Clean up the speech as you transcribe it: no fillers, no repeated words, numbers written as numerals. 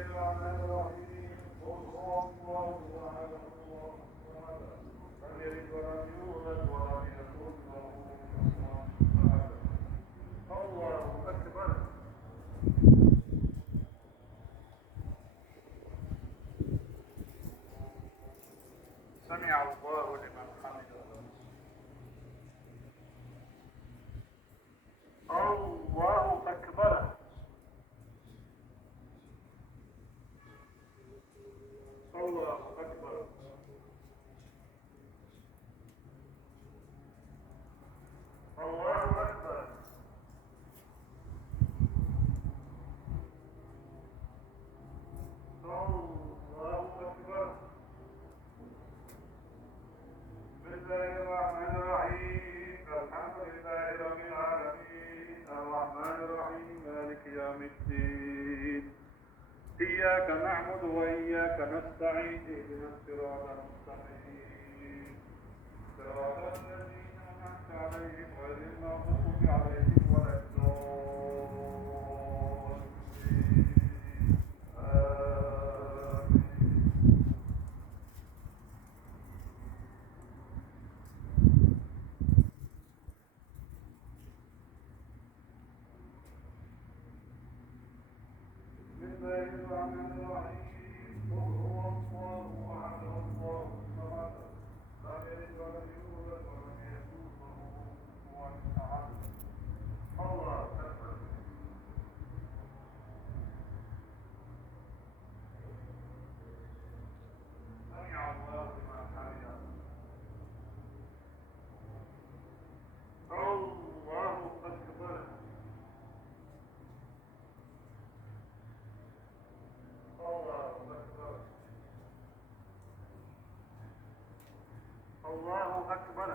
الرحمن الرحيم قل هو الله أحد الله الصمد لم يلد ولم يولد ولم يكن له كفوا أحد الله أكبر. سمع الله لمن حمده. الله أكبر. الله أكبر. الله أكبر. الله أكبر. بسم الله الرحمن الرحيم الحمد لله رب العالمين الرحمن الرحيم مالك يوم الدين إياك نعبد وإياك نستعين اهدنا الصراط المستقيم صراط الذين أنعمت عليهم غير المغضوب عليهم ولا الضالين آمين. بسم الله الرحمن الرحيم قل هو الله أحد الله الصمد لم يلد ولم يولد ولم يكن له كفوا أحد الله أكبر. سمع الله لمن حمده. الله أكبر. الله أكبر. الله أكبر.